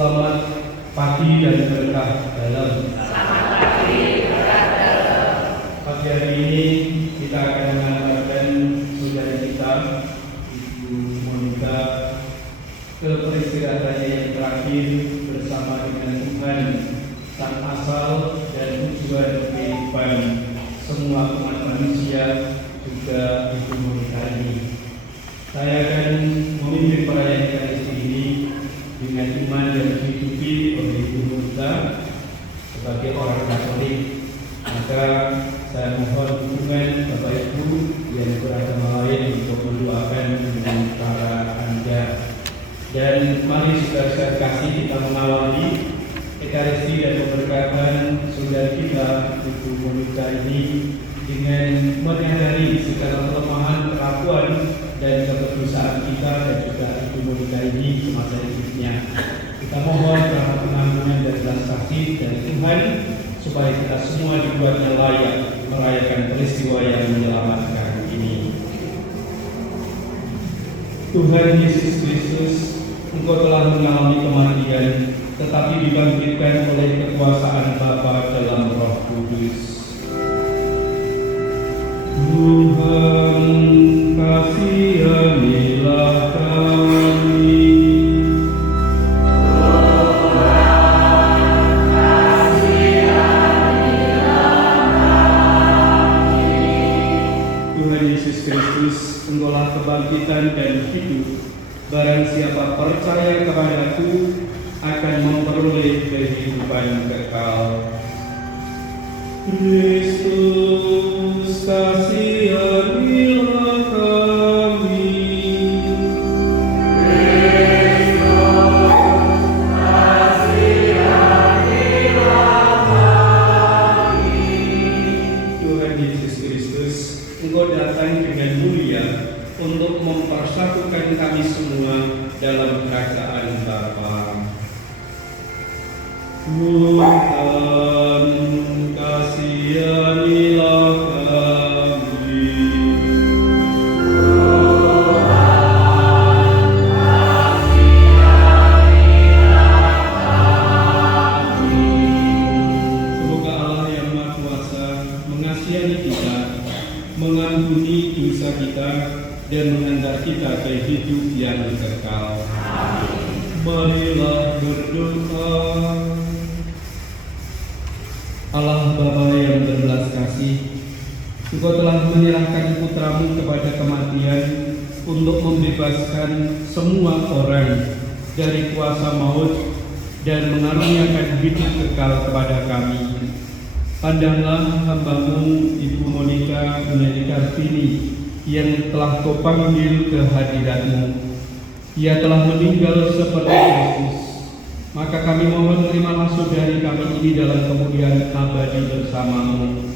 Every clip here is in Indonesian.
Selamat pagi dan berkah dalam. Selamat pagi, berkah dalam. Pagi hari ini kita akan mengantarkan saudara kita, Ibu Monica, ke peristirahatannya yang terakhir bersama dengan Tuhan, Sang Asal dan tujuan kehidupan semua umat manusia, juga Ibu Monica ini. Saya akan memimpin perayaan Ekaristi ini dengan iman yang dihidupi oleh Ibu Monica sebagai orang Katolik. Maka saya mohon dukungan Bapak Ibu yang beragama lain untuk mendoakan dengan cara Anda. Dan mari saudara kasih kita mengawali Ekaristi dan memberkatan saudara kita Ibu Monica ini dengan menyadari segala kelemahan, kerapuan dan keberdosan kita dan juga Ibu Monica ini semasa hidupnya. Kita mohon rahmat pengampunan dan belas kasih dari Tuhan supaya kita semua dibuatnya layak merayakan peristiwa yang menyelamatkan ini. Tuhan Yesus Kristus, Engkau telah mengalami kematian, tetapi dibangkitkan oleh kekuasaan Bapa dalam Roh Kudus. Tuhan, kasihanilah kami. Tuhan Yesus Kristus, Engkaulah kebangkitan dan hidup. Barang siapa percaya kepadaku akan memperoleh kehidupan kekal. Kristus, kasihanilah kami. Tuhan Yesus Kristus, Engkau datang dengan mulia untuk mempersatukan kami semua dalam kerajaan Bapa. Tuhan, kasihanilah kami. Semoga Allah yang Maha Kuasa mengasihani kita, mengampuni dosa kita, dan mengantar kita ke hidup yang kekal. Marilah berdoa. Allah Bapa yang berbelas kasih, Engkau telah menyerahkan putramu kepada kematian untuk membebaskan semua orang dari kuasa maut dan mengaruniakan hidup kekal kepada kami. Pandanglah hamba-Mu Ibu Monica Gunadi Kartini yang telah Kau panggil ke hadirat-Mu. Ia telah meninggal seperti Kristus. Maka kami mohon terimalah saudari kami ini dalam kemuliaan abadi bersama-Mu.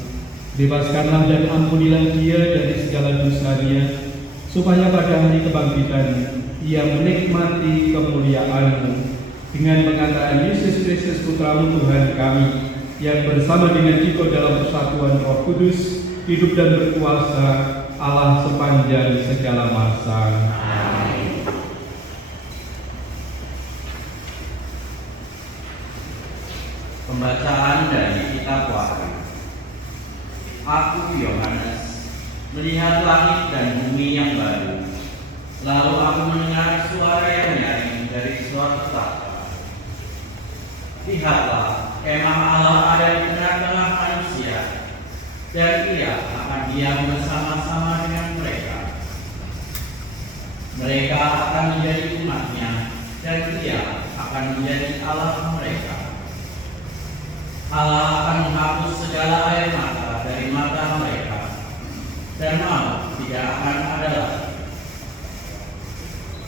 Bebaskanlah dan ampunilah dia dari segala dosanya, supaya pada hari kebangkitan ia menikmati kemuliaan-Mu dengan pengantaran Yesus Kristus Putra-Mu Tuhan kami, yang bersama dengan Dikau dalam persatuan Roh Kudus, hidup dan berkuasa Allah sepanjang segala masa. Pembacaan dari Kitab Wahyu. Aku Yohanes melihat langit dan bumi yang baru. Lalu aku mendengar suara yang nyaring dari suatu tahta. Lihatlah, kemah Allah ada di tengah-tengah manusia, dan Ia akan diam bersama-sama dengan mereka. Mereka akan menjadi umat-Nya, dan Ia akan menjadi Allah mereka. Allah akan menghapus segala air mata dari mata mereka, dan maut tidak akan ada lagi.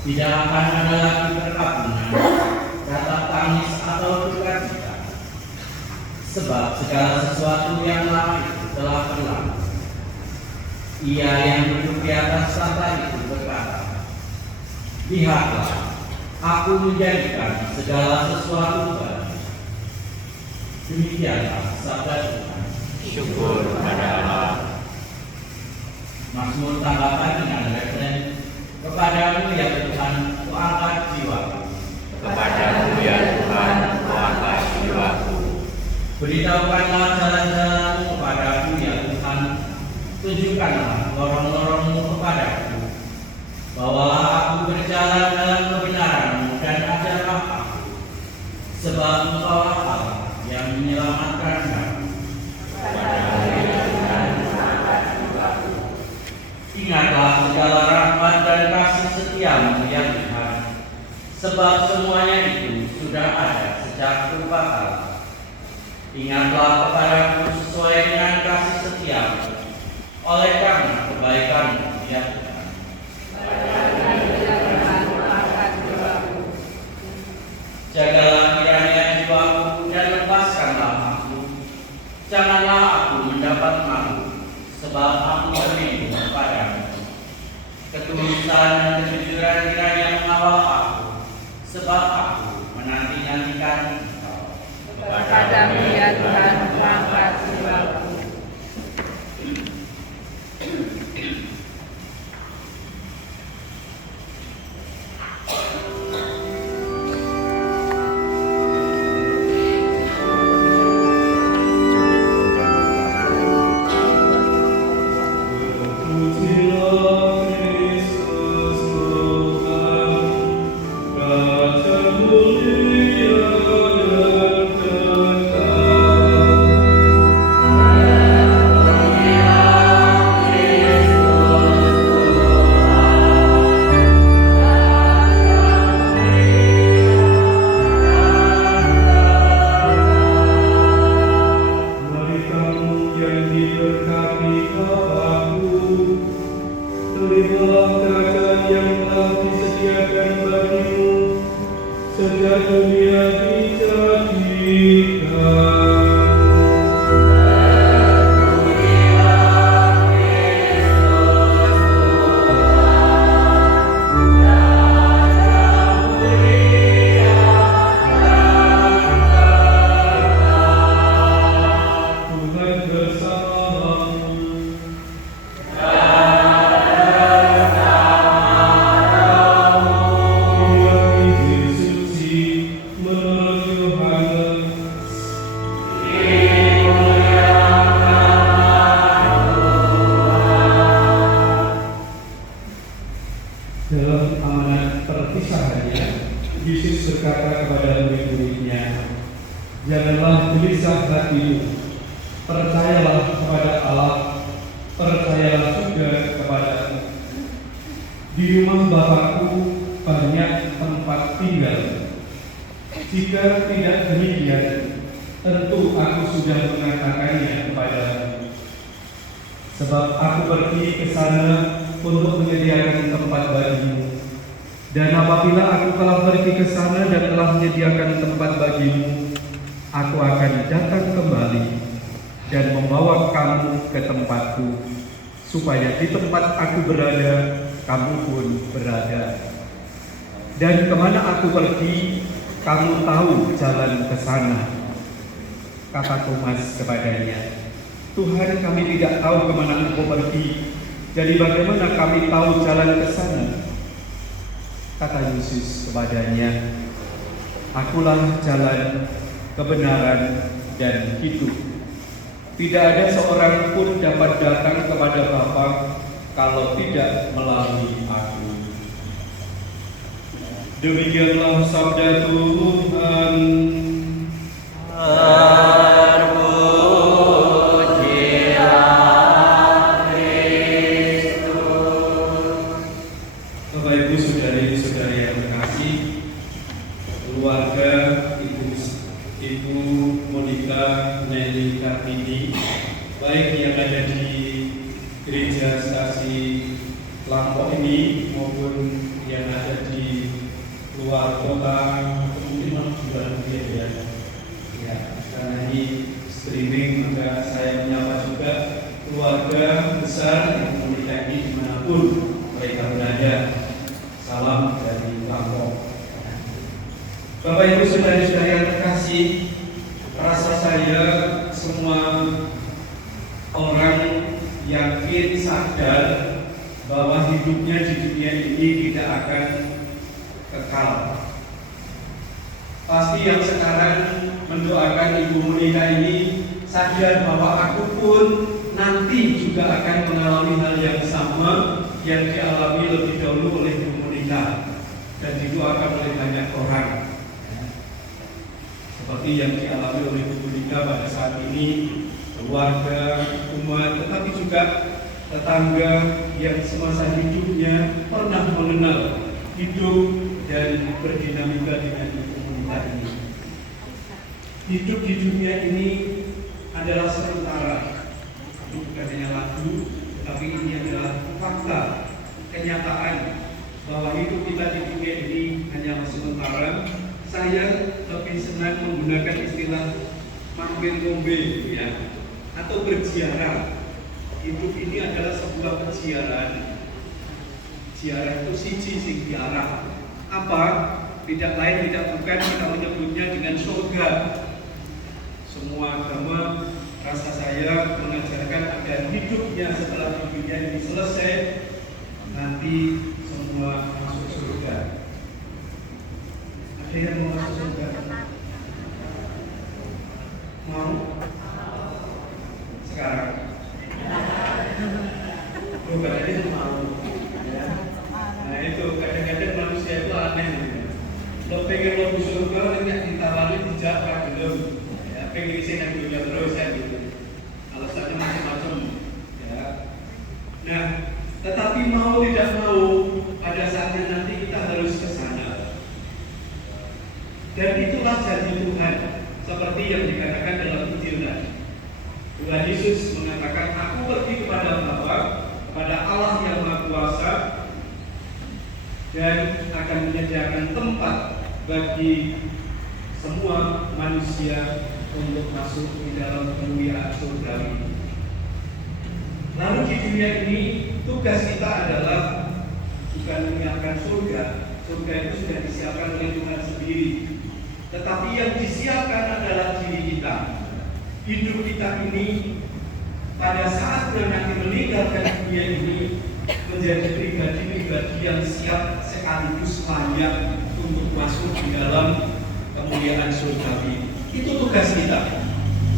Tidak akan ada lagi perkabungan, tatap tangis atau sukacita, sebab segala sesuatu yang lama itu telah berlalu. Ia yang duduk di atas tahta itu berkata, Lihatlah, aku menjadikan segala sesuatu baru. Demikianlah sabda Tuhan. Syukur kepada Allah. Mazmur tanggapan dengan referen, Kepadamu ya Tuhan, ku angkat jiwaku. Kepadamu ya Tuhan, Beritahukanlah jalan-jalanmu kepadaku ya Tuhan, tunjukkanlah lorong-lorongmu kepadaku. Bawalah aku berjalan dalam kebenaran-mu dan ajarlah aku, sebab Engkaulah Allah yang menyelamatkan kami. Ingatlah segala rahmat dan kasih setiamu ya Tuhan, sebab semuanya itu sudah ada sejak purbakala. Ingatlah kepadaku sesuai dengan kasih setiamu, oleh karena kebaikanmu ya Tuhan. Jagalah kiranya jiwaku dan lepaskanlah aku. Janganlah aku mendapat malu, sebab aku berlindung kepadamu. Ketulusan dan kejujuran kiranya mengawal aku, sebab aku menanti-nantikan Engkau. Kepadamu ya Tuhan, angkat jiwaku. Dalam amanat perpisahannya, Yesus berkata kepada murid-muridnya, "Janganlah gelisah hatimu, percayalah kepada Allah, percayalah juga kepadaku. Di rumah Bapakku banyak tempat tinggal. Jika tidak demikian, tentu aku sudah mengatakannya kepadamu. Sebab aku pergi ke sana untuk menyediakan tempat bagimu. Dan apabila aku telah pergi ke sana dan telah menyediakan tempat bagimu, aku akan datang kembali dan membawa kamu ke tempatku, supaya di tempat aku berada, kamu pun berada. Dan kemana aku pergi, kamu tahu jalan ke sana." Kata Thomas kepadanya, "Tuhan, kami tidak tahu kemana Engkau pergi. Jadi bagaimana kami tahu jalan ke sana?" Kata Yesus kepadanya, "Akulah jalan, kebenaran, dan hidup. Tidak ada seorang pun dapat datang kepada Bapa kalau tidak melalui Aku." Demikianlah sabda Tuhan. Bapak Ibu, saudari-saudari yang terkasih, keluarga Ibu Monica Nelly Kartini, baik yang ada di gereja Stasi Lampok ini maupun yang ada di luar kota, mungkin juga ya. Ya, karena ini streaming, maka saya menyapa juga keluarga besar yang Monica ini dimanapun mereka berada. Salam dari Lampok. Bapak Ibu saudara-saudari yang terkasih, rasa saya semua orang yakin sadar bahwa hidupnya di dunia ini tidak akan kekal. Pasti yang sekarang mendoakan Ibu Monika ini sadar bahwa aku pun nanti juga akan mengalami hal yang sama yang dialami lebih dahulu oleh Ibu Monika dan didoakan oleh banyak orang. Seperti yang dialami oleh Ibu Monika pada saat ini, keluarga, umat, tetapi juga tetangga yang semasa hidupnya pernah mengenal hidup dan berdinamika dengan Ibu Monika ini. Hidup di dunia ini adalah sementara, itu bukan hanya lagu, tetapi ini adalah fakta, kenyataan bahwa hidup kita di dunia ini hanyalah sementara. Saya lebih senang menggunakan istilah mampir ngombe, ya, atau berziarah. Hidup ini adalah sebuah perziarahan. Ziarah itu siji sing diarah. Apa? Tidak lain tidak bukan kita menyebutnya dengan surga. Semua agama, rasa saya mengajarkan agar hidupnya setelah di dunia ini selesai, nanti semua masuk surga. Ada yang mau masuk surga? Mau? Sekarang? Bukan ada yang mau. Nah itu kadang-kadang manusia itu aneh. Lo pengen lo ke surga, nggak ditawari dijawab belum. Ya, pengen isi yang dunia terus ya gitu. Alasannya macam-macam. Ya. Nah, tetapi mau tidak mau, pada saatnya nanti kita harus ke sana. Dan itulah janji Tuhan, seperti yang dikatakan dalam Injil tadi. Tuhan Yesus mengatakan, aku pergi kepada Bapa, kepada Allah yang Maha Kuasa, dan akan menyediakan tempat bagi semua manusia untuk masuk di dalam kemuliaan surgawi. Lalu di dunia ini tugas kita adalah bukan menyiapkan surga. Surga itu sudah disiapkan oleh Tuhan sendiri. Tetapi yang disiapkan adalah diri kita. Hidup kita ini pada saatnya nanti meninggalkan dunia ini menjadi pribadi-pribadi yang siap sekaligus layak untuk masuk di dalam kemuliaan surgawi. Itu tugas kita.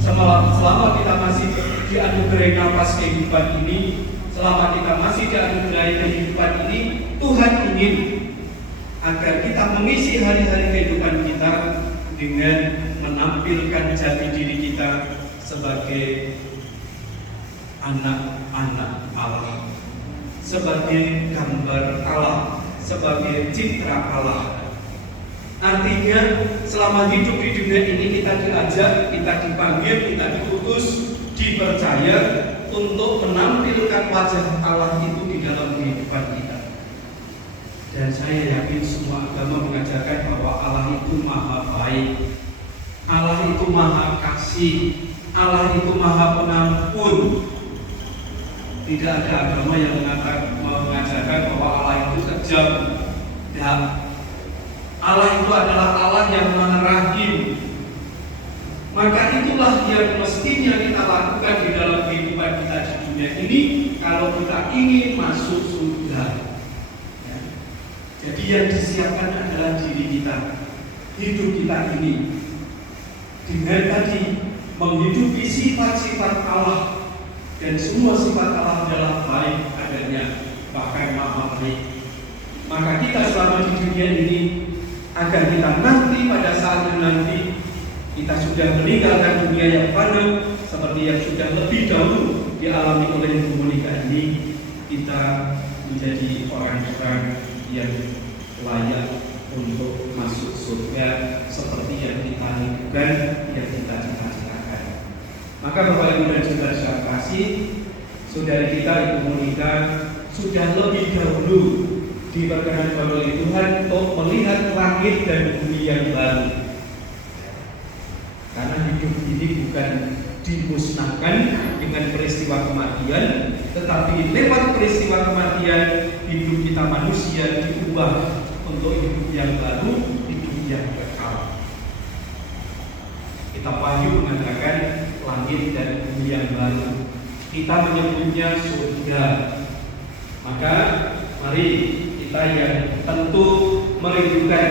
Selama kita masih dianugerahi nafas kehidupan ini, selama kita masih dianugerahi kehidupan ini, Tuhan ingin agar kita mengisi hari-hari kehidupan kita dengan menampilkan jati diri kita sebagai anak-anak Allah, sebagai gambar Allah, sebagai citra Allah. Artinya selama hidup di dunia ini kita diajak, kita dipanggil, kita diutus, dipercaya untuk menampilkan wajah Allah itu di dalam kehidupan kita. Dan saya yakin semua agama mengajarkan bahwa Allah itu maha baik, Allah itu maha kasih, Allah itu maha pengampun. Tidak ada agama yang mengajarkan bahwa Allah itu kejam. Dan Allah itu adalah Allah yang maha rahim. Maka itulah yang mestinya kita lakukan di dalam kehidupan kita di dunia ini kalau kita ingin masuk surga. Ya. Jadi yang disiapkan adalah diri kita, hidup kita ini dengan tadi menghidupi sifat-sifat Allah, dan semua sifat Allah adalah baik adanya, bahkan maha baik. Maka kita selama di dunia ini agar kita nanti pada saatnya nanti kita sudah meninggalkan dunia yang fana seperti yang sudah lebih dahulu dialami oleh Ibu Monika ini, kita menjadi orang-orang yang layak untuk masuk surga seperti yang kita rindukan, yang kita cita-citakan. Maka Bapak Ibu dan Saudara sekalian kasih, saudari kita Ibu Monika sudah lebih dahulu diperkenankan oleh Tuhan untuk melihat langit dan bumi yang baru. Karena hidup ini bukan dimusnahkan dengan peristiwa kematian, tetapi lewat peristiwa kematian hidup kita manusia diubah untuk hidup yang baru, hidup yang kekal. Kitab Wahyu mengatakan langit dan bumi yang baru. Kita menyebutnya surga. Maka mari kita yang tentu merindukan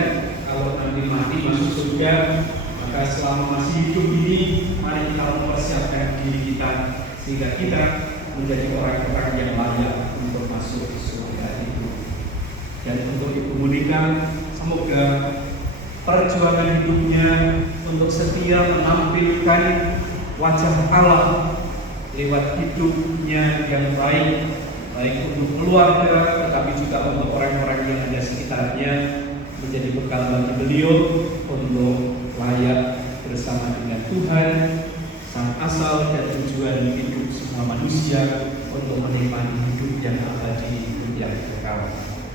kalau nanti mati masuk surga, maka selama masih hidup ini mari kita mempersiapkan diri kita sehingga kita menjadi orang-orang yang layak untuk masuk surga itu. Dan untuk Ibu Monika, semoga perjuangan hidupnya untuk setia menampilkan wajah Allah lewat hidupnya yang baik untuk keluarga, tetapi juga untuk orang-orang yang ada sekitarnya, menjadi bekal bagi beliau untuk layak bersama dengan Tuhan, sang asal dan tujuan hidup semua manusia, untuk menikmati hidup yang abadi, hidup yang kekal.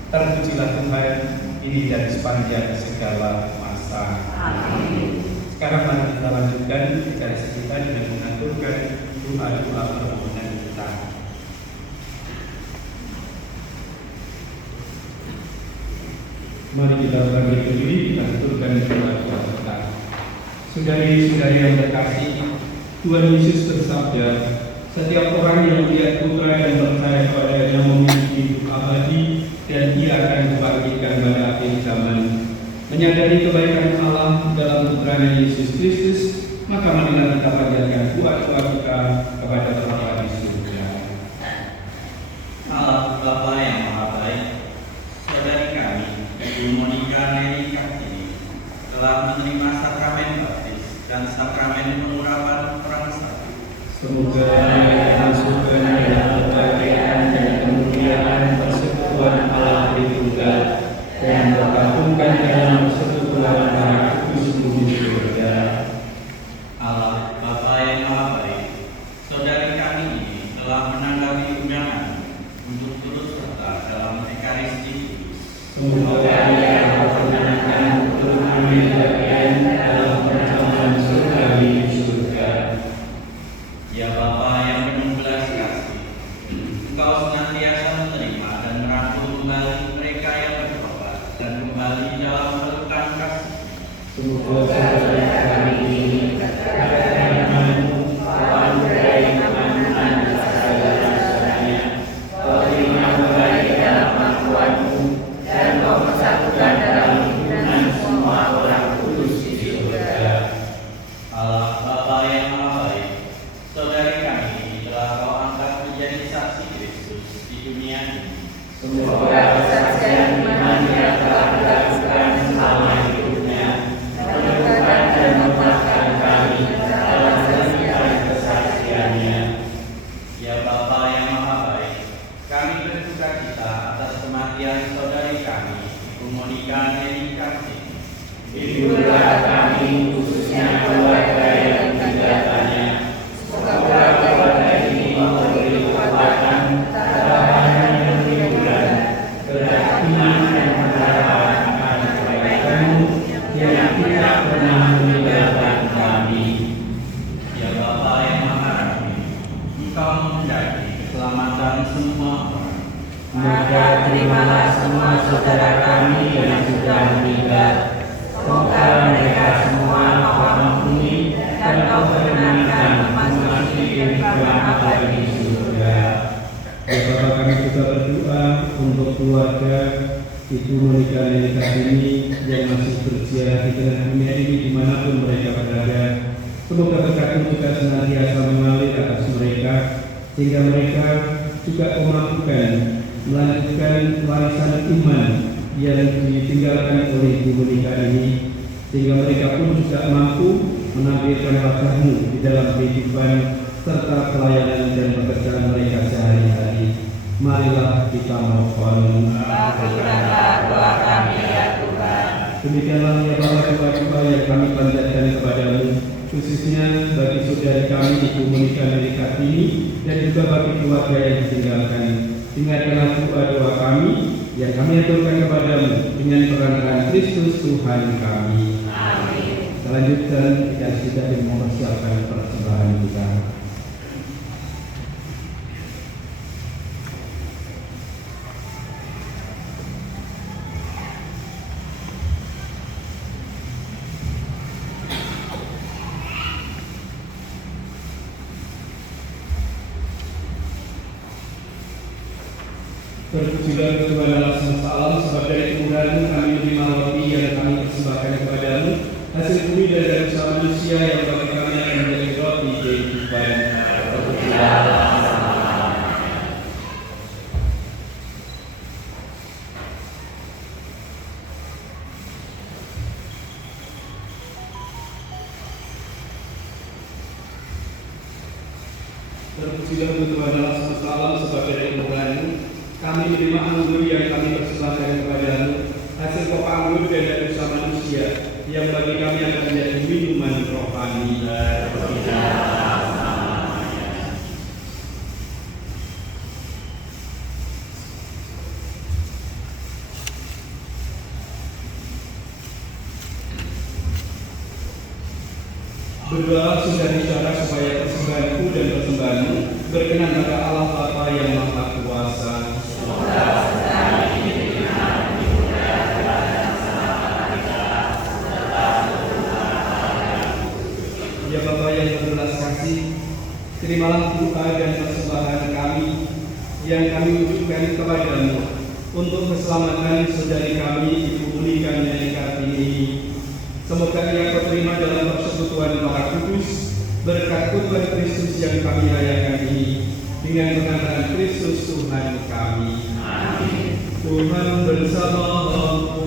Terpujilah Tuhan, ini dari sepanjang segala masa. Amin. Sekarang mari kita lanjutkan rekarisi kita dengan mengaturkan doa-doa permohonan kita. Mari kita bangkit berdiri, kita aturkan doa-doa kita. Saudari-saudari yang terkasih, Tuhan Yesus bersabda, setiap orang yang melihat Putra dan percaya kepadanya memiliki hidup abadi, dan ia akan dibangkitkan pada akhir zaman. Menyadari kebaikan Allah dalam Putranya Yesus Kristus, maka marilah kita panjatkan doa-doa kita kepada Bapa di surga. Allah Bapa yang Maha Baik, saudari kami, Ibu Monika Neni Kartini, telah menerima sakramen baptis dan sakramen pengurapan orang sakit. Semoga dimasukkan dalam kebahagiaan dan kemuliaan persekutuan Allah Tritunggal dan tergabungkan dalam persekutuan para kudus di surga. Allah Bapa yang Maha Baik, saudari kami ini telah menanggapi undangan untuk turut serta dalam Ekaristi. Semoga Ia memperkenankan untuk mengambil bagian dalam perjamuan surgawi di surga. Ya Bapa yang penuh belas kasih, Engkau senantiasa menerima dan merangkul kembali mereka yang bertobat dan kembali dalam pelukan kasih. Semoga saudara kami ini dapat menemukan anugerah keamanan dan segala-galanya. Kau terima kembali dalam pangkuanmu dan kau persatukan dalam himpunan semua orang kudus di surga. Allah Bapa yang Maha Baik, saudari kami ini telah Kau angkat menjadi saksi Kristus di dunia ini. Semoga kesaksian iman yang telah dilakukan selama hidupnya meneguhkan dan menguatkan kami dalam setiap kesaksiannya. Ya Bapa yang Maha Baik, kami berduka cita atas kematian saudari kami, Ibu Monika Neni Kartini. Hiburlah kami, khususnya keluarga yang tinggalkannya. Semoga keluarga ini memberi kekuatan, ketabahan dan hiburan, keyakinan dan pengharapan akan kebaikan-Mu yang tidak pernah meninggalkan kami. Ya Bapa yang Maha Rahim, Engkau menghendaki keselamatan semua orang. Maka terimalah semua saudara kami yang sudah meninggal. Semoga mereka semua Kau ampuni dan Kau perkenankan memasuki kehidupan abadi di surga. Ya Bapa, kami juga berdoa untuk keluarga Ibu Monika Neni Kartini yang masih berziarah di tengah dunia ini dimanapun mereka berada. Semoga berkat-Mu juga senantiasa mengalir atas mereka, sehingga mereka juga memampukan melanjutkan warisan iman yang ditinggalkan oleh Ibu Monika ini, sehingga mereka pun juga mampu menampilkan wajah-Mu di dalam kehidupan serta pelayanan dan pekerjaan mereka sehari-hari. Marilah kita mohon. Kabulkanlah doa kami ya Tuhan. Demikianlah ya Bapa doa-doa yang kami panjatkan kepada-Mu, khususnya bagi saudari kami Ibu Monika Neni Kartini dan juga bagi keluarga yang ditinggalkan. Dengarkanlah doa-doa kami yang kami aturkan kepada-Mu dengan perantaraan Kristus Tuhan kami. Amin. Kita lanjutkan kita sudah mempersiapkan persembahan kita. Terpujilah Tuhan Allah semesta alam, sebab dari kemurahan kami menerima roti yang kami persembahkan manusia yang bagi kami akan menjadi roti kehidupan. Terpujilah Tuhan Allah semesta alam sebagai kemurahan-Mu. Kami menerima anggur yang kami persembahkan kepadamu, hasil pokok anggur dan dosa manusia, yang bagi kami akan menjadi minuman rohani. Berdoa sudah bicara supaya persembahanku dan persembahanmu berkenan pada Allah Bapa yang Maha Kuasa. Ya Bapa yang berbelas kasih, terimalah doa dan persembahan kami yang kami wujudkan kepadamu untuk keselamatan saudari kami Ibu Monika Kartini ini. Semoga ia terima dalam persekutuan para kudus berkat Tuhan Kristus yang kami rayakan ini dengan pengantaran Kristus Tuhan kami. Amin. Tuhan bersamamu.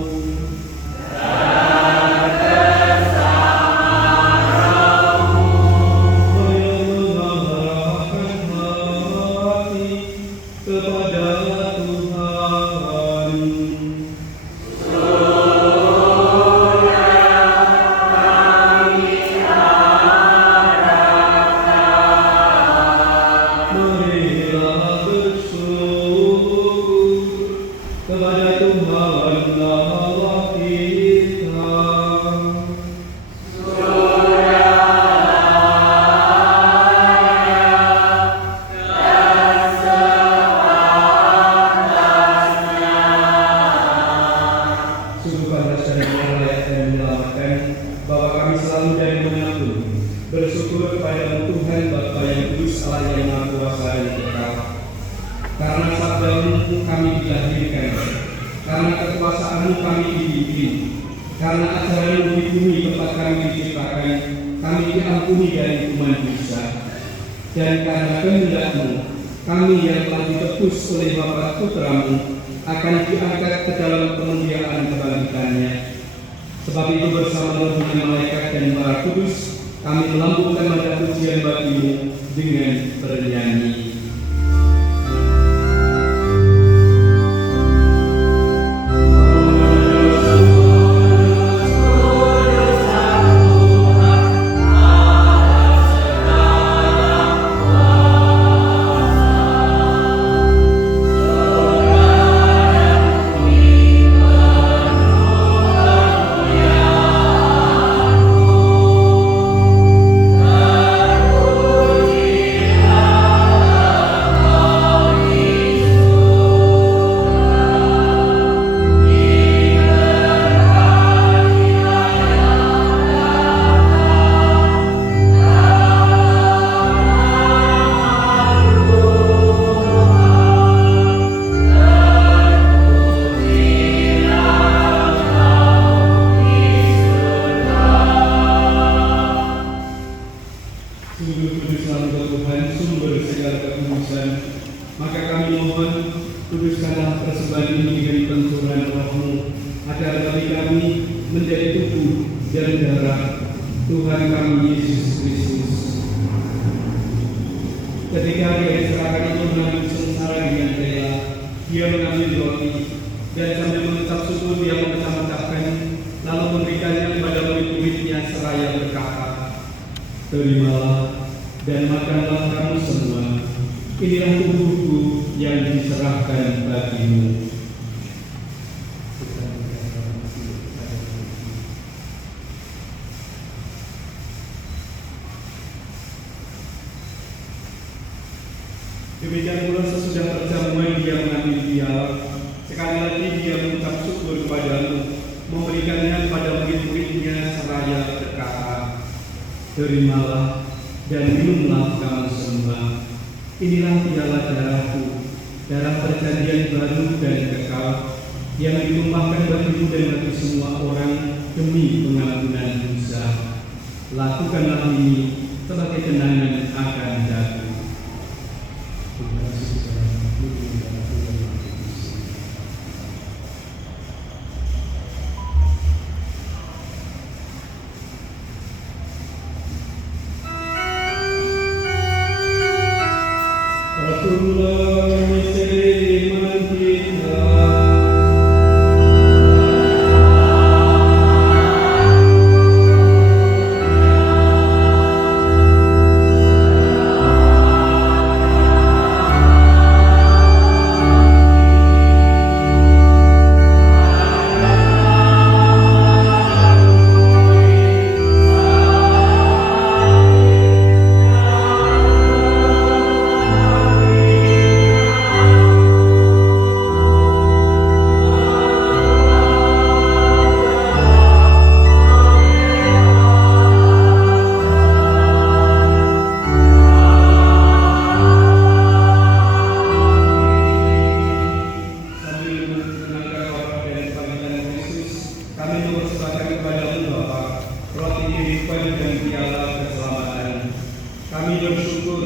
Demikian pula sesudah perjamuan dia mengambil piala, sekali lagi dia mengucap syukur kepadamu, memberikannya kepada murid-muridnya seraya berkata, terimalah dan minumlah kamu semua. Inilah piala darahku, darah perjanjian baru dan kekal, yang ditumpahkan bagimu dan bagi semua orang demi pengampunan dosa. Lakukanlah ini sebagai kenangan akan daku. Rasulullah misteri iman kita. Kami bersyukur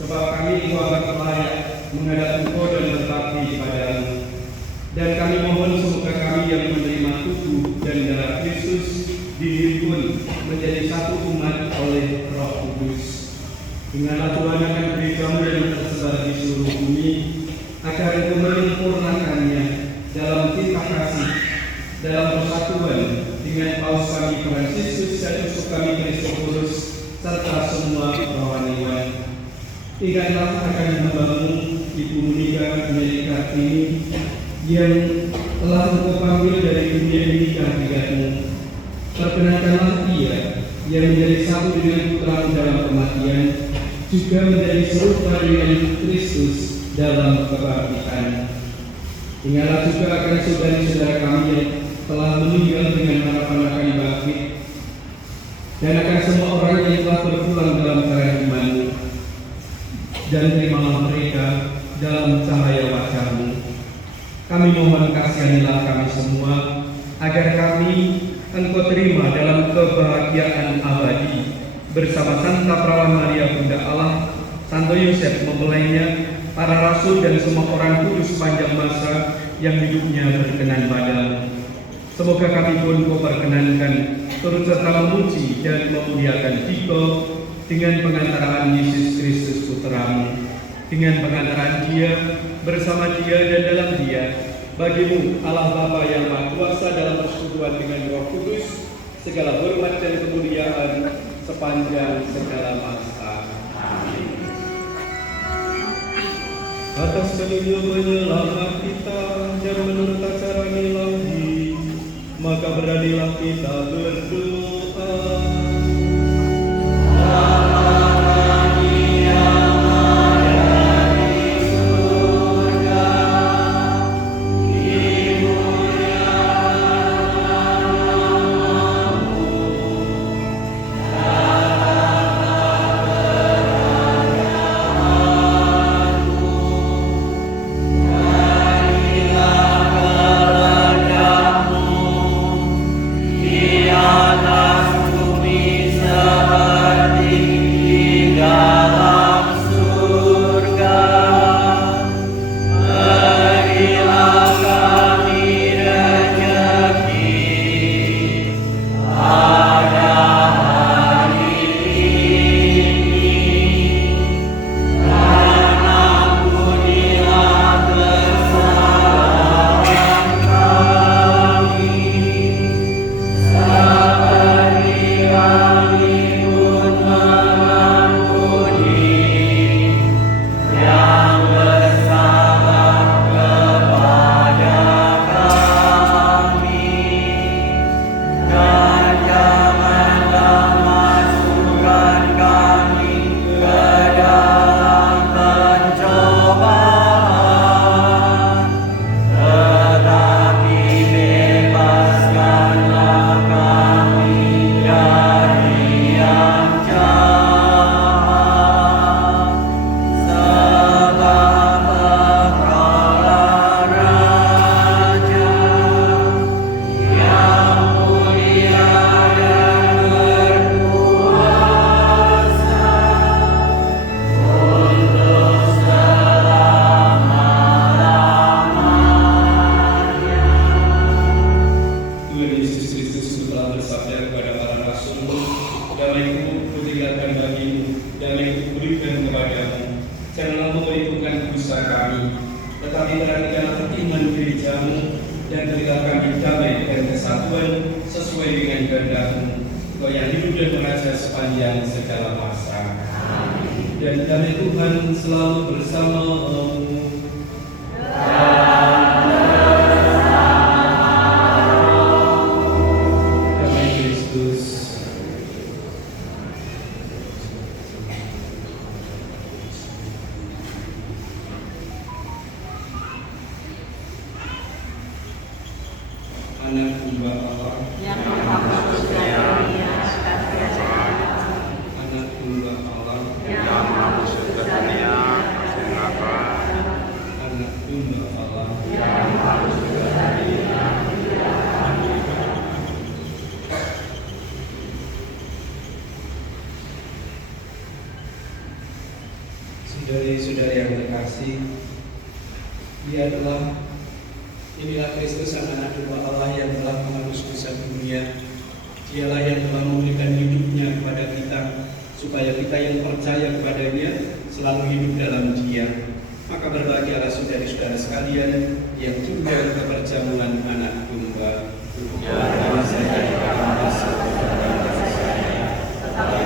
sebab kami dianggap layak menghadap Engkau dan berbakti kepadamu. Dan kami mohon semoga kami yang menerima tubuh dan darah Kristus dihimpun menjadi satu umat oleh Roh Kudus. Ingatlah Tuhan akan gereja-Mu yang tersebar di seluruh bumi, agar Engkau menyempurnakannya dalam cinta kasih, dalam persatuan dengan Paus kami Fransiskus dan Uskup kami Kristoforus serta semua rohaniwan. Ingatlah akan hambamu Ibu Monika Mary Kartini yang telah Engkau panggil dari dunia ini ke hakikatmu. Perkenankanlah ia yang menjadi satu dengan Putra dalam kematian, juga menjadi serupa dengan Kristus dalam kebangkitan. Ingatlah juga akan saudara-saudara kami yang telah meninggal dengan harapan akan bangkit, dan akan semua orang yang telah berpulang dalam karya iman-Mu, dan terimalah mereka dalam cahaya wajah-Mu. Kami mohon kasihanilah kami semua, agar kami Engkau terima dalam kebahagiaan abadi bersama Santa Perawan Maria Bunda Allah, Santo Yosef mempelainya, para rasul dan semua orang kudus sepanjang masa yang hidupnya berkenan padamu. Semoga kami pun Kau perkenankan turut serta memuji dan memuliakan Dikau dengan pengantaraan Yesus Kristus Putra-Mu, dengan pengantaraan Dia, bersama Dia dan dalam Dia, bagi-Mu Allah Bapa yang Maha Kuasa dalam persekutuan dengan Roh Kudus, segala hormat dan kemuliaan sepanjang segala masa. Amin. Atas karunia penyelamat kita dan menurut acara ilahi, maka beranilah kita berdoa. Ya kutinggalkan bagimu, damai kuberikan kepadamu. Janganlah memperhitungkan dosa kami, tetapi perhatikanlah iman gerejamu, dan berilah kami damai dan kesatuan sesuai dengan kehendak-Mu, Engkau yang hidup dan mengajar sepanjang segala masa. Dan damai Tuhan selalu bersamamu. Damai Kristus. Anak domba Allah, yang menghapus dosa dunia sekalian sekalian, anak domba Allah, yang menghapus dosa dunia anak domba Allah. yang menghapus dosa dunia. Saudari-saudari yang terkasih, inilah Kristus sang anak domba Allah yang telah menebus dosa dunia. Dialah yang telah memberikan hidupnya kepada kita, supaya kita yang percaya kepadanya selalu hidup dalam Dia. Maka berbahagialah saudari-saudara sekalian yang tinggal di perjamuan anak domba. Karena saya akan masuk ke dalam kasih saya, tetapi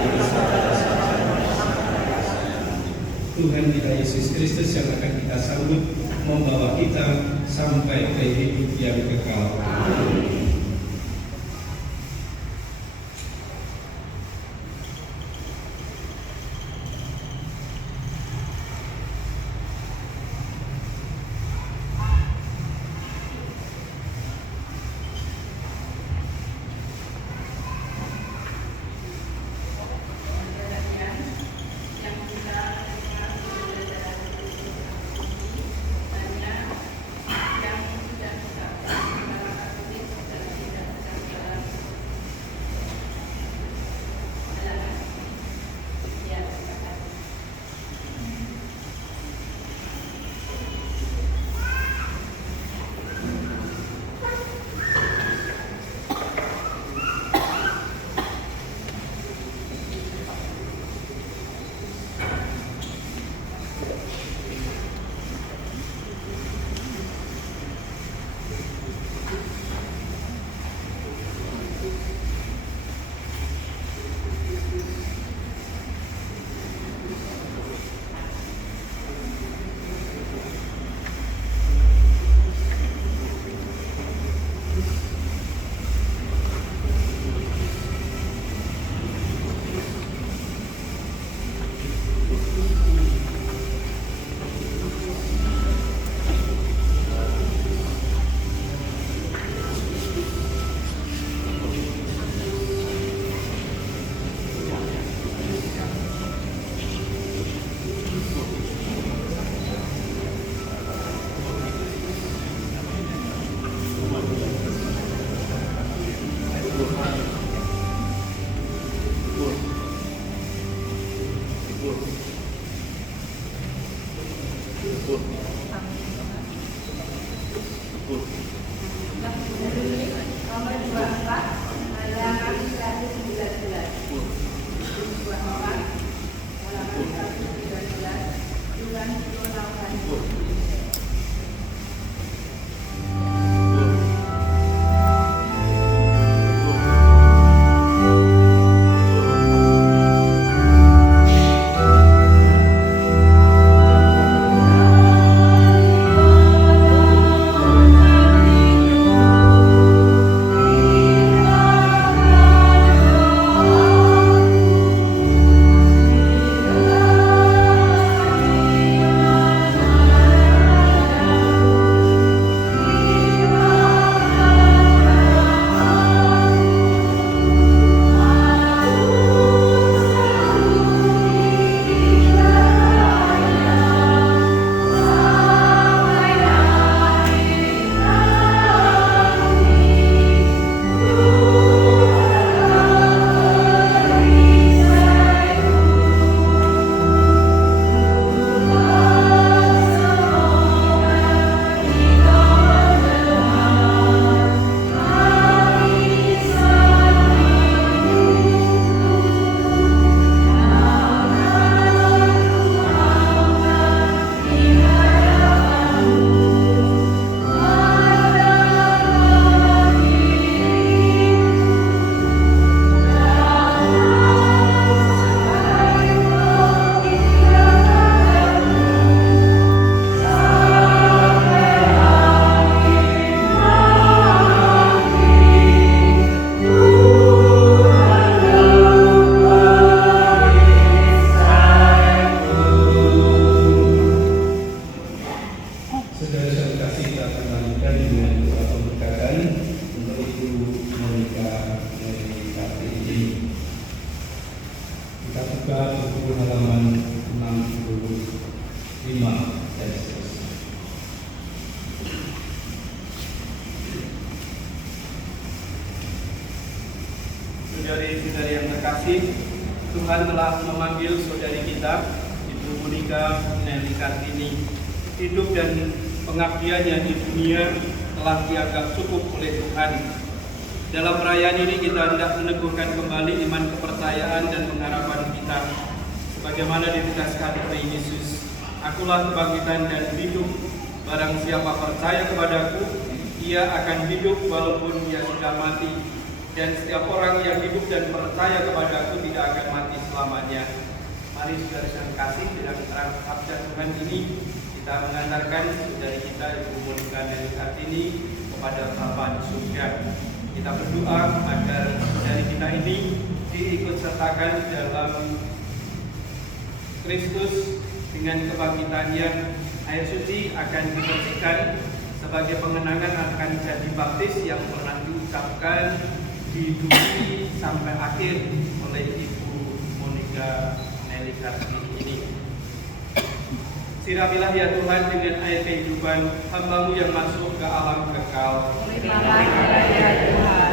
Tuhan kita Yesus Kristus yang akan kita sambut membawa kita sampai ke hidup yang kekal. Amin. Kita buka buku halaman 65 dan seterusnya. Saudari-saudari yang terkasih, Tuhan telah memanggil saudari kita, Ibu Monika Nelly Kartini. Hidup dan pengabdiannya di dunia telah dianggap cukup oleh Tuhan. Dalam perayaan ini kita hendak meneguhkan kembali iman kepercayaan dan pengharapan kita. Sebagaimana ditegaskan oleh Yesus, "Akulah kebangkitan dan hidup. Barang siapa percaya kepadaku, ia akan hidup walaupun ia sudah mati. Dan setiap orang yang hidup dan percaya kepadaku tidak akan mati selamanya." Mari saudara yang kasih, dengan terang sabda Tuhan ini kita mengantarkan saudari kita Ibu Monika Nelly Kartini kepada Bapa di surga. Kita berdoa agar saudari kita ini diikut sertakan dalam Kristus dengan kebangkitannya. Air suci akan dibersihkan sebagai pengenangan akan janji baptis yang pernah diucapkan diduduki sampai akhir oleh Ibu Monika Nelly Kartini ini. Siramilah ya Tuhan dengan air kehidupan hamba-Mu yang masuk ke alam kekal. Terimalah ya Tuhan,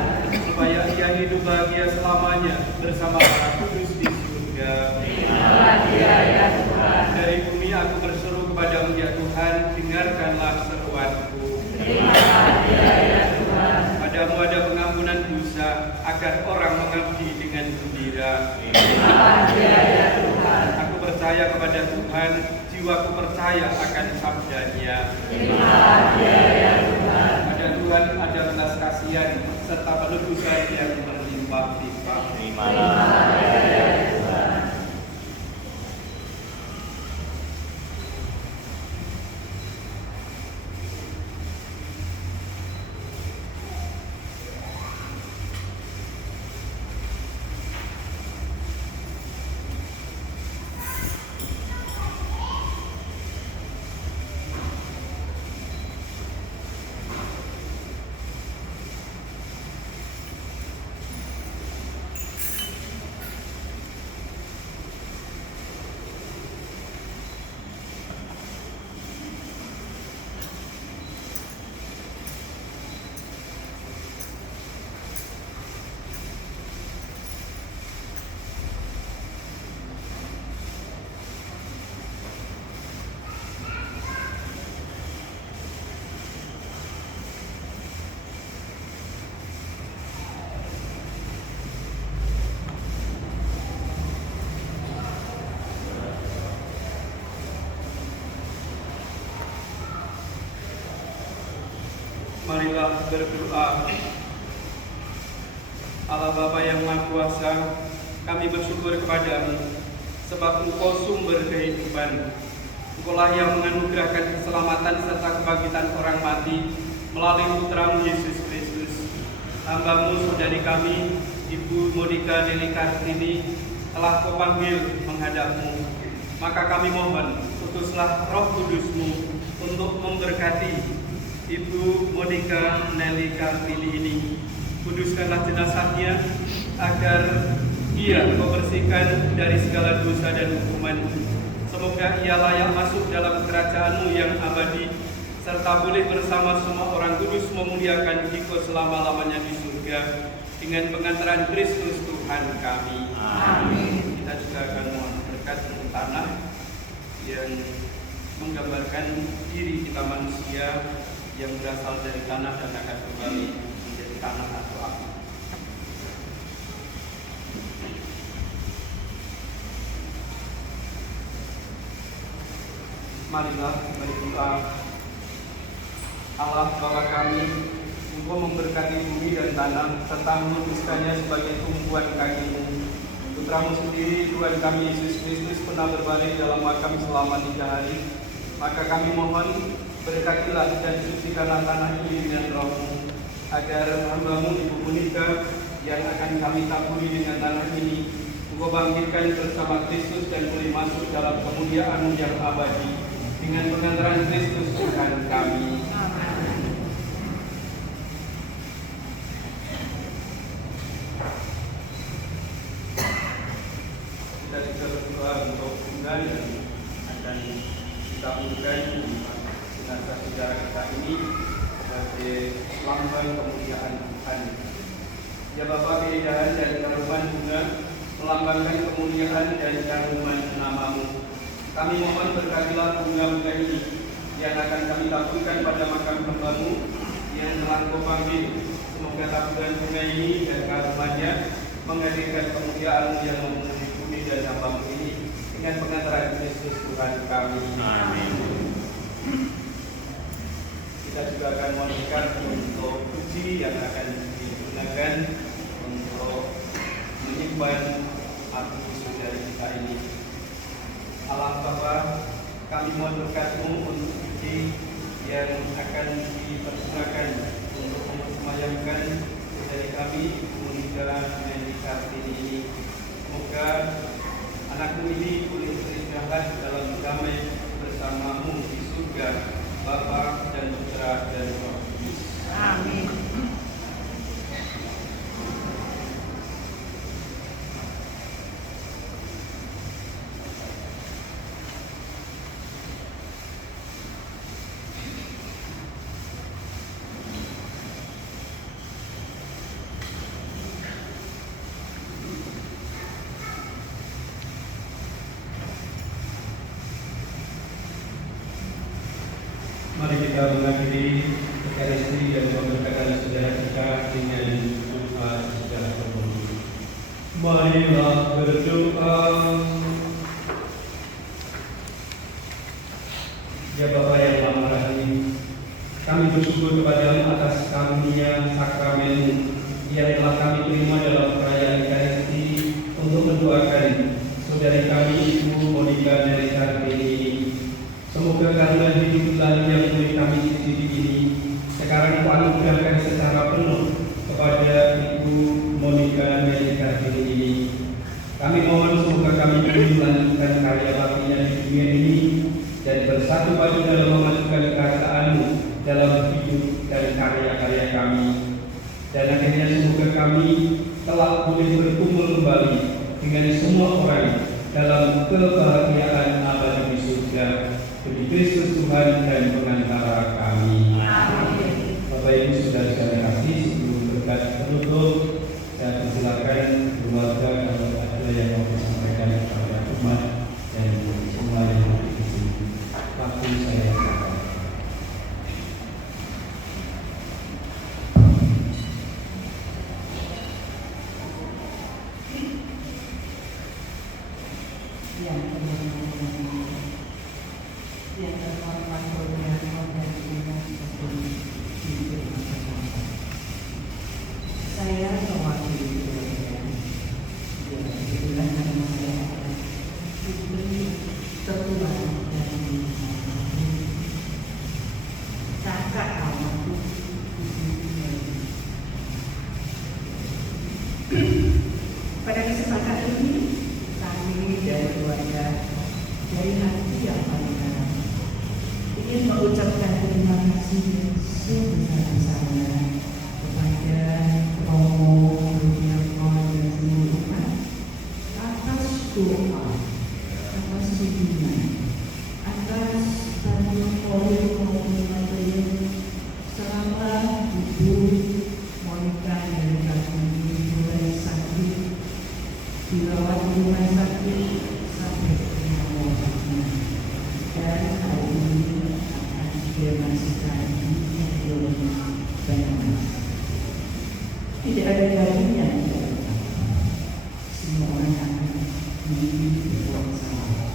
Supaya ia hidup bahagia selamanya bersama para kudus di surga. terimalah dia ya Tuhan, Dari bumi aku berseru kepadamu ya Tuhan, dengarkanlah seruanku. terimalah dia ya Tuhan, Padamu ada pengampunan dosa, agar orang mengabdi dengan gembira. terimalah dia ya Tuhan, Aku percaya kepada Tuhan, jiwaku percaya akan sabdanya. terimalah dia ya Tuhan, Pada Tuhan ada belas kasihan, serta penebusan yang berlimpah-limpah. terimalah dia ya Tuhan. Marilah berdoa. Allah Bapa yang Maha Kuasa, kami bersyukur kepadamu, sebab Engkau sumber kehidupan. Engkaulah yang menganugerahkan keselamatan serta kebangkitan orang mati melalui Putramu Yesus Kristus. Hamba-Mu saudari kami, Ibu Monika Nelly Kartini, telah Kau panggil menghadap-Mu. Maka kami mohon, utuslah Roh Kudus-Mu untuk memberkati Ibu Monika Nelly Kartini ini. Kuduskanlah jenazahnya agar ia Kau bersihkan dari segala dosa dan hukuman. Semoga ia layak masuk dalam kerajaan-Mu yang abadi, serta boleh bersama semua orang kudus memuliakan Dikau selama-lamanya di surga dengan pengantaran Kristus Tuhan kami. Amin. Kita juga akan mohon berkat untuk tanah yang menggambarkan diri kita manusia yang berasal dari tanah dan akan kembali menjadi tanah atau api. Marilah berdoa. Allah Bapa kami, Engkau memberkati bumi dan tanah serta menguduskannya sebagai tumpuan kaki-Mu. Putramu sendiri, Tuhan kami Yesus Kristus, pernah berbalik dalam makam selama 3 hari. Maka kami mohon, berkatilah dan sucikanlah tanah ini dengan Roh-Mu, agar hamba-Mu Ibu Monika yang akan kami taburi dengan tanah ini, Engkau bangkitkan bersama Kristus dan boleh masuk dalam kemuliaan-Mu yang abadi dengan pengantaran Kristus Tuhan kami. berdoa untuk bunga yang akan kita berikan jenazah saudara kita ini sebagai lambang kemuliaan Tuhan. Ya Bapa, keindahan dan karuman bunga melambangkan kemuliaan dan karuman nama-Mu. Kami mohon berkatilah bunga-bunga ini yang akan kami taburkan pada makam hamba-Mu yang telah Kau panggil. Semoga taburan bunga ini dan karumannya menghadirkan kemuliaan-Mu yang memenuhi bumi dan hamba-Mu ini dengan pengantaran Kristus Tuhan kami. Amin. Kita juga akan mohonkan untuk puji yang akan digunakan untuk menyimpan abu saudari kita ini. Allah Bapa, kami mohon berkat-Mu untuk puji yang akan dipergunakan untuk mempersemayamkan saudari kami Monika Meli Kartini ini. Semoga anak-Mu ini boleh beristirahat dalam damai bersama-Mu di surga, Bapa dan Putra dan Roh Kudus. Amin. Mari kita mengakhiri Ekaristi dan memberkati saudara kita dengan doa secara bersama. Marilah berdoa. Ya Bapa yang Maha Rahim, kami bersyukur kepada-Mu atas karunia sakramen yang telah kami terima dalam perayaan Ekaristi untuk mendoakan saudari kami Ibu Monika Meli Kartini ini. Semoga karena hidup lalu yang boleh kami ikuti ini sekarang Kau anugerahkan secara penuh kepada Ibu Monika Meli Kartini ini. Kami mohon semoga kami boleh melanjutkan karya baktinya di dunia ini dan bersatu padu dalam memajukan kerajaan-Mu dalam hidup dan karya-karya kami. Dan akhirnya semoga kami telah boleh berkumpul kembali dengan semua orang dalam kebahagiaan abadi di surga. Demi Kristus Tuhan dan pengantara kami. Amin. Bapak Ibu saudara-saudara kasih, sebelum berkat penutup, saya persilakan keluarga kalau ada yang mau disampaikan kepada umat dan semua yang ada di sini. Waktu saya silakan. Yang terhormat Saudara dan Ibu saya mewakili keluarga yang kebetulan nama saya adalah Putri Ketua dari kakak almarhum pada kesempatan ini kami dari keluarga dari hati yang paling dalam ingin mengucapkan terima kasih sebesar-besarnya kepada Romo Rudianto dan seluruh umat atas doa, atas dukungan, atas bantuan moral maupun materi selama Ibu Monika Meli Kartini mulai sakit dirawat di rumah sakit sampai dengan wafatnya. Dan hari ini akan didemonstrasikan di Ideologi Banyumas. Tidak ada jadinya, semua orang akan dibuat salah.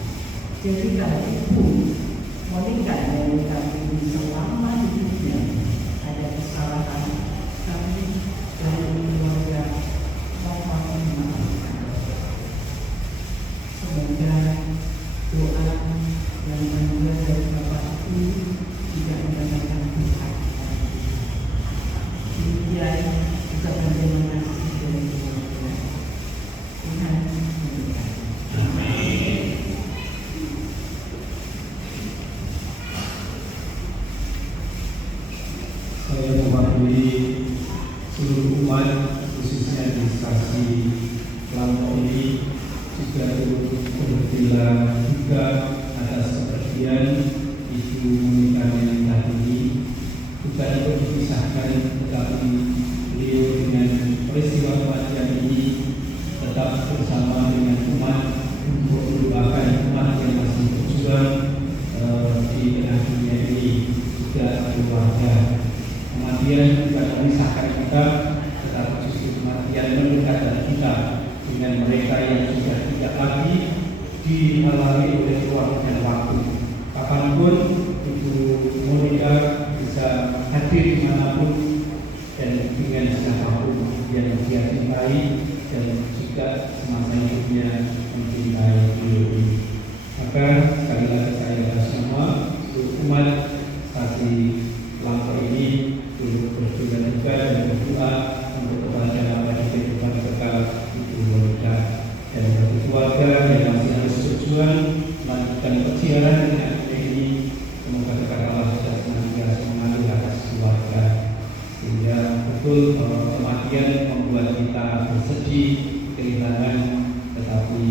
Jadi kalau Ibu Monika Meli Kartini selama hidupnya ada kesalahan, kami dari keluarga mohon memaafkan. Semoga doa yang mendengar dari Bapak itu tidak mendapatkan Tuhan. Demikian juga terima kasih dari keluarga. Tuhan memberkati. Amin. Saya mewakili seluruh umat khususnya di stasi kelompok ini juga turut berterima bela juga atas kepergian Ibu Monika Melintahini, bukan untuk dipisahkan, tetapi beliau dengan peristiwa kematian ini tetap bersama dengan umat untuk merupakan umat yang masih berjuang di tengah dunia ini, juga keluarga. Kematian bukan memisahkan kita, tetapi justru kematian mendekatkan kita dengan mereka yang sudah tidak lagi dihalangi oleh waktu dan waktu. Kapanpun Ibu Monika bisa hadir dimanapun dan dengan siapapun yang dia cintai dan juga semasa hidupnya mencintai beliau ini. Maka sekali lagi saya semua umat stasi Langko ini untuk berdoa juga dan berdoa untuk kepada Allah di kehidupan kekal Ibu Monika dan bagi keluarga yang masih harus berjuang melanjutkan perjalanan dengan ini. Semoga dekat Allah sudah senantiasa mengalir atas keluarga, sehingga betul bahwa kematian membuat kita bersedih, kehilangan, tetapi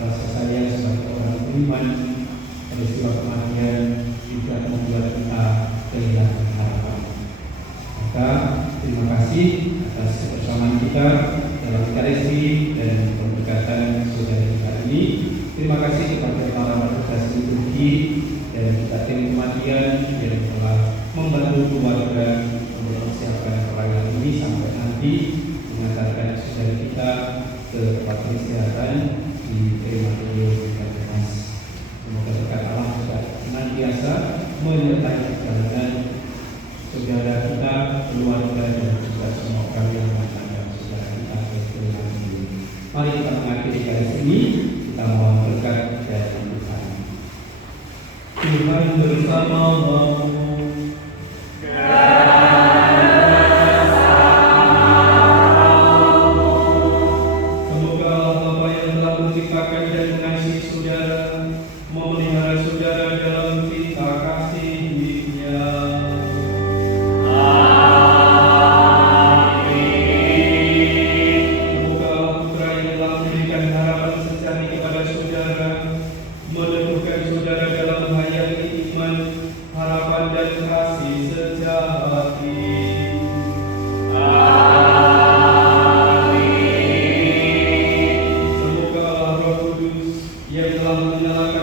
rasa sayang sebagai orang beriman, peristiwa kematian juga membuat kita kehilangan harapan. Maka terima kasih atas kebersamaan kita dalam Ekaristi dan pendekatan saudara kita ini. Terima kasih kepada para petugas liturgi dan kita tim kematian yang telah membantu keluarga untuk mempersiapkan perayaan ini sampai nanti mengantarkan saudara kita ke tempat peristirahatan di krematorium Mas. Semoga berkat Allah sudah senantiasa menyertai perjalanan saudara kita, keluarga dan juga semua kami yang mengantarkan saudara kita ke krematorium. Mari kita mengakhiri garis ini. Kita mohon berkat dari Tuhan. Tuhan bersamamu. Semoga Allah Bapa yang telah menciptakan dan mengasihi saudara memelihara saudara dalam cinta kasih-Nya. Meneguhkan saudara dalam menghayati iman, harapan dan kasih sejati. Amin. Semoga Allah Roh Kudus yang telah menyalakan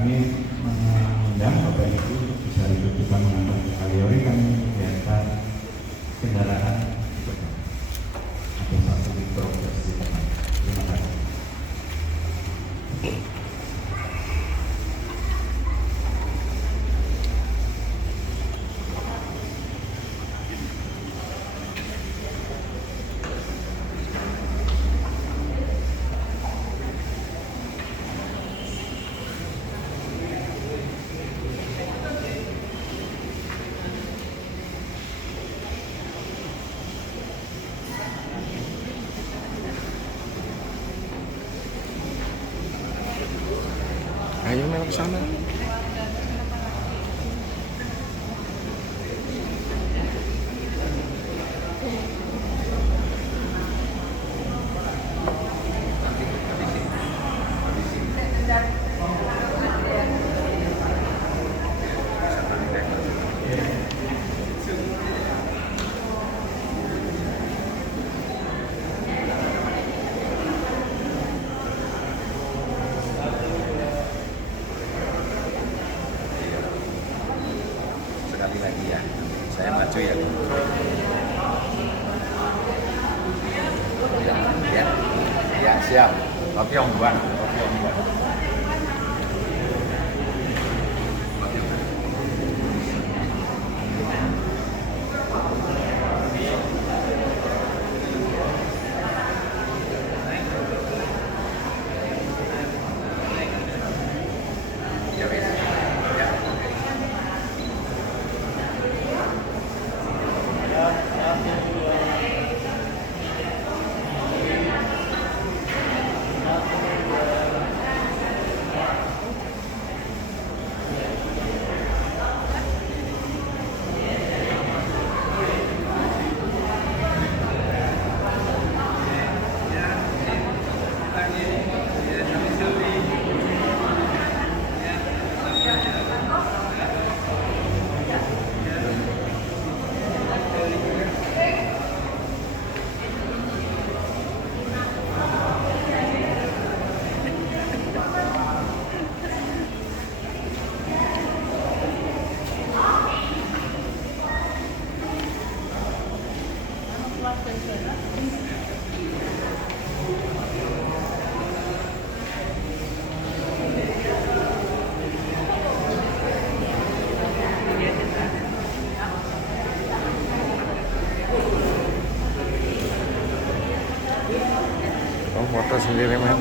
kami mengundang Bapak Ibu bisa ikut kita mengantar ke Kaliori, kami menyediakan kendaraan atau satu progres di tempat. Terima kasih. Ayo Mel ke sana. Sekali lagi ya, saya maju ya. Ya siap. Kopi Om Buan, kopi Om Buan. Ya wes. Ya. Kamu foto sendiri, Mel.